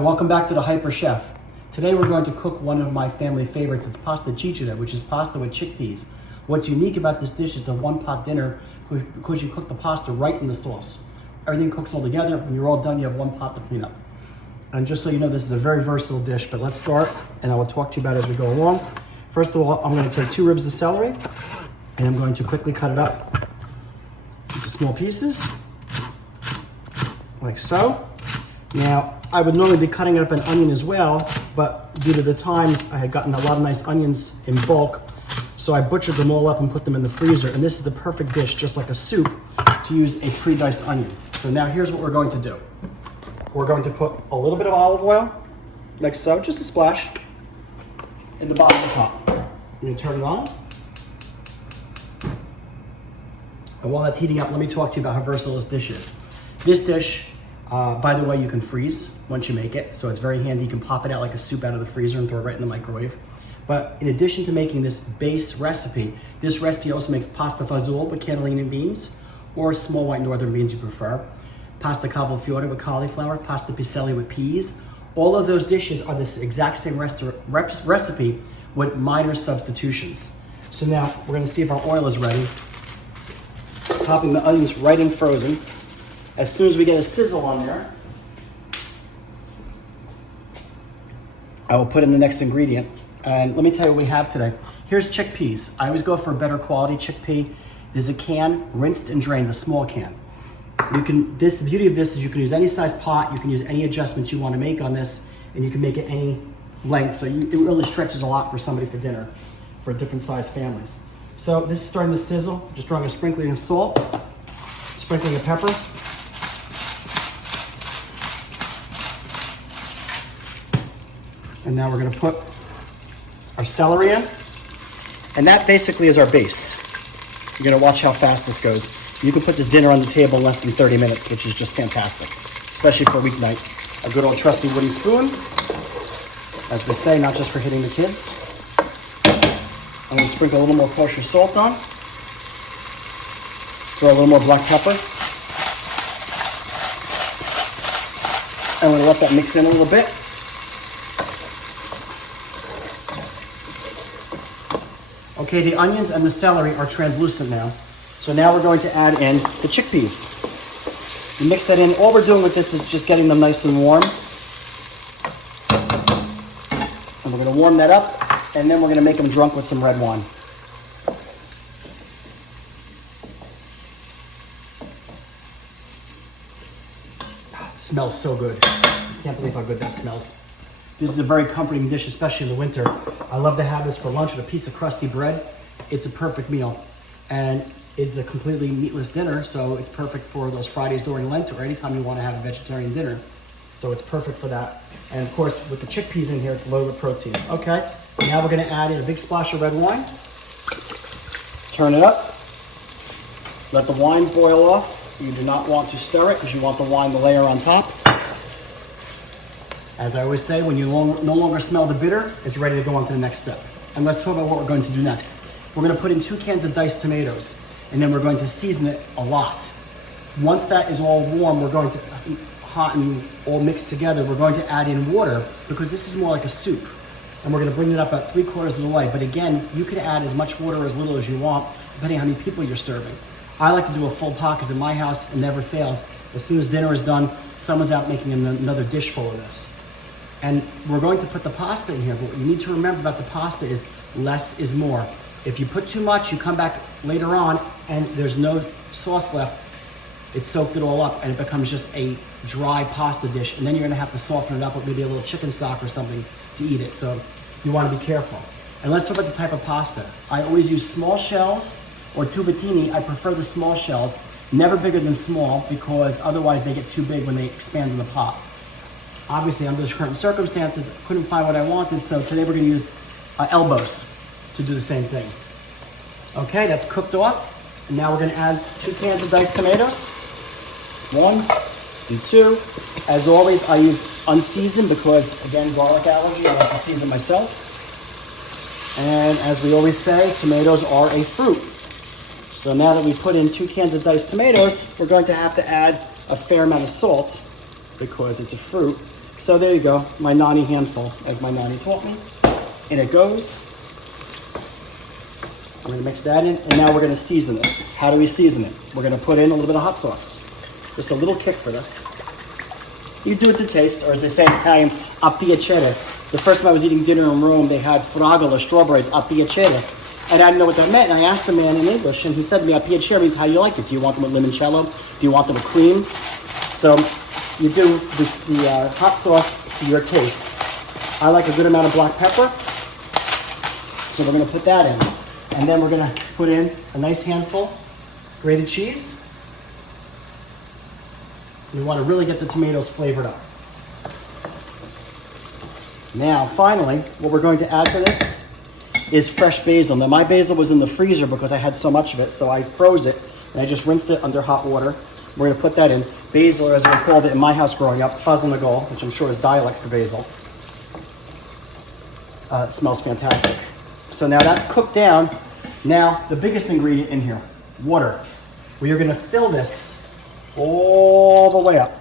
welcome back to the Hyper Chef. Today we're going to cook one of my family favorites. It's pasta Cicero, which is pasta with chickpeas. What's unique about this dish is a one-pot dinner because you cook the pasta right in the sauce. Everything cooks all together. When you're all done, you have one pot to clean up. And just so you know, this is a very versatile dish, but let's start, and I will talk to you about it as we go along. First of all, I'm going to take 2 ribs of celery, and I'm going to quickly cut it up into small pieces, like so. Now, I would normally be cutting up an onion as well, but due to the times, I had gotten a lot of nice onions in bulk, so I butchered them all up and put them in the freezer. And this is the perfect dish, just like a soup, to use a pre-diced onion. So now here's what we're going to do. We're going to put a little bit of olive oil, like so, just a splash, in the bottom of the pot. I'm going to turn it on. And while that's heating up, let me talk to you about how versatile this dish is. This dish, by the way, you can freeze once you make it, so it's very handy. You can pop it out like a soup out of the freezer and throw it right in the microwave. But in addition to making this base recipe, this recipe also makes pasta fazool with cannellini beans, or small white northern beans you prefer, pasta cavolfiore with cauliflower, pasta piselli with peas. All of those dishes are this exact same recipe with minor substitutions. So now we're gonna see if our oil is ready. Popping the onions right in frozen. As soon as we get a sizzle on there, I will put in the next ingredient. And let me tell you what we have today. Here's chickpeas. I always go for a better quality chickpea. There's a can, rinsed and drained, the small can. The beauty of this is you can use any size pot, you can use any adjustments you want to make on this, and you can make it any length. So it really stretches a lot for somebody for dinner, for different size families. So this is starting to sizzle. Just throwing a sprinkling of salt, sprinkling of pepper. And now we're gonna put our celery in. And that basically is our base. You're gonna watch how fast this goes. You can put this dinner on the table in less than 30 minutes, which is just fantastic, especially for a weeknight. A good old trusty wooden spoon, as we say, not just for hitting the kids. I'm gonna sprinkle a little more kosher salt on. Throw a little more black pepper. I'm gonna let that mix in a little bit. Okay, the onions and the celery are translucent now. So now we're going to add in the chickpeas. You mix that in. All we're doing with this is just getting them nice and warm. And we're gonna warm that up, and then we're gonna make them drunk with some red wine. It smells so good. I can't believe how good that smells. This is a very comforting dish, especially in the winter. I love to have this for lunch with a piece of crusty bread. It's a perfect meal. And it's a completely meatless dinner, so it's perfect for those Fridays during Lent or anytime you want to have a vegetarian dinner. So it's perfect for that. And of course, with the chickpeas in here, it's low with protein. Okay, now we're gonna add in a big splash of red wine. Turn it up. Let the wine boil off. You do not want to stir it because you want the wine to layer on top. As I always say, when you no longer smell the bitter, it's ready to go on to the next step. And let's talk about what we're going to do next. We're gonna put in 2 cans of diced tomatoes, and then we're going to season it a lot. Once that is all warm, we're going to, hot and all mixed together, we're going to add in water because this is more like a soup. And we're gonna bring it up about 3/4 of the way. But again, you can add as much water or as little as you want, depending on how many people you're serving. I like to do a full pot because in my house, it never fails. As soon as dinner is done, someone's out making another dish full of this. And we're going to put the pasta in here, but what you need to remember about the pasta is less is more. If you put too much, you come back later on and there's no sauce left. It soaked it all up and it becomes just a dry pasta dish. And then you're gonna have to soften it up with maybe a little chicken stock or something to eat it. So you wanna be careful. And let's talk about the type of pasta. I always use small shells or tubettini. I prefer the small shells, never bigger than small because otherwise they get too big when they expand in the pot. Obviously, under the current circumstances, I couldn't find what I wanted, so today we're gonna use elbows to do the same thing. Okay, that's cooked off. And now we're gonna add 2 cans of diced tomatoes. 1 and 2. As always, I use unseasoned because, again, garlic allergy, I like to season myself. And as we always say, tomatoes are a fruit. So now that we put in 2 cans of diced tomatoes, we're going to have to add a fair amount of salt because it's a fruit. So there you go, my nani handful, as my nani taught me. In it goes. I'm gonna mix that in, and now we're gonna season this. How do we season it? We're gonna put in a little bit of hot sauce. Just a little kick for this. You do it to taste, or as they say in Italian, a piacere. The first time I was eating dinner in Rome, they had fragola, strawberries, a piacere. And I didn't know what that meant, and I asked the man in English, and he said to me, a piacere means how you like it. Do you want them with limoncello? Do you want them with cream? So you do this, the hot sauce to your taste. I like a good amount of black pepper, so we're gonna put that in. And then we're gonna put in a nice handful grated cheese. You want to really get the tomatoes flavored up. Now, finally, what we're going to add to this is fresh basil. Now, my basil was in the freezer because I had so much of it, so I froze it, and I just rinsed it under hot water. We're going to put that in. Basil, or as we called it in my house growing up, fazonagal, which I'm sure is dialect for basil. It smells fantastic. So now that's cooked down. Now, the biggest ingredient in here, water. We are going to fill this all the way up.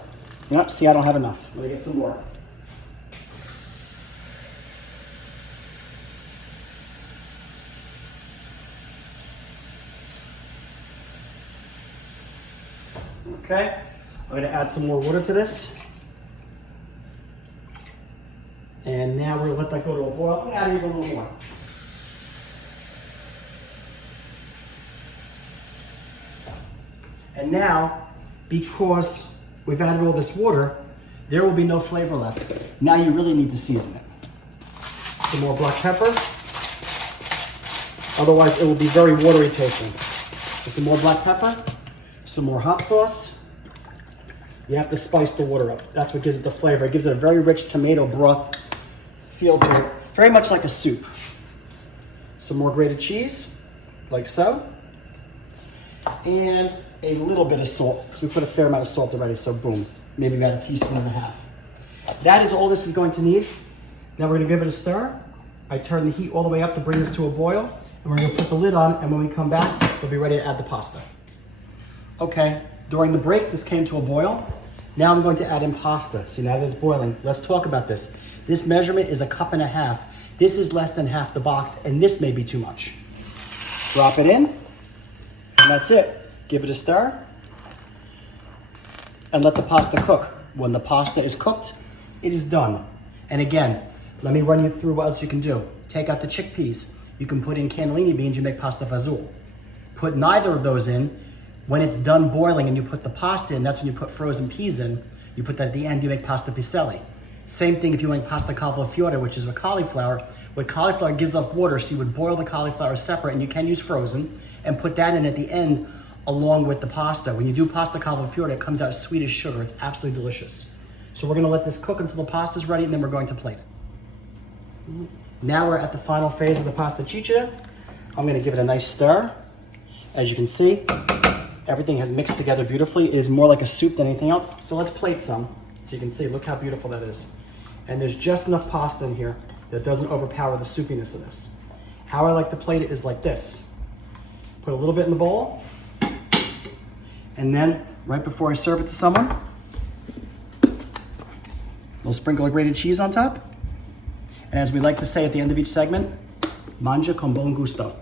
Yep, see, I don't have enough. Let me get some more. Okay, I'm going to add some more water to this. And now we're going to let that go to a boil. I'm going to add even a little more. And now, because we've added all this water, there will be no flavor left. Now you really need to season it. Some more black pepper. Otherwise, it will be very watery tasting. So some more black pepper, some more hot sauce. You have to spice the water up. That's what gives it the flavor. It gives it a very rich tomato broth feel to it. Very much like a soup. Some more grated cheese, like so. And a little bit of salt, because we put a fair amount of salt already, so boom, maybe about a teaspoon and a half. That is all this is going to need. Now we're gonna give it a stir. I turn the heat all the way up to bring this to a boil, and we're gonna put the lid on, and when we come back, we'll be ready to add the pasta. Okay, during the break, this came to a boil. Now I'm going to add in pasta. See, now that it's boiling, let's talk about this. This measurement is 1.5 cups. This is less than half the box, and this may be too much. Drop it in, and that's it. Give it a stir, and let the pasta cook. When the pasta is cooked, it is done. And again, let me run you through what else you can do. Take out the chickpeas. You can put in cannellini beans, you make pasta fazool. Put neither of those in. When it's done boiling and you put the pasta in, that's when you put frozen peas in. You put that at the end, you make pasta piselli. Same thing if you make pasta cavolfiore, which is with cauliflower. With cauliflower, it gives off water, so you would boil the cauliflower separate, and you can use frozen, and put that in at the end along with the pasta. When you do pasta cavolfiore, it comes out as sweet as sugar. It's absolutely delicious. So we're gonna let this cook until the pasta's ready, and then we're going to plate it. Now we're at the final phase of the pasta cicero. I'm gonna give it a nice stir. As you can see, everything has mixed together beautifully. It is more like a soup than anything else. So let's plate some, so you can see, look how beautiful that is. And there's just enough pasta in here that doesn't overpower the soupiness of this. How I like to plate it is like this. Put a little bit in the bowl, and then right before I serve it to someone, we'll sprinkle a grated cheese on top. And as we like to say at the end of each segment, mangia con buon gusto.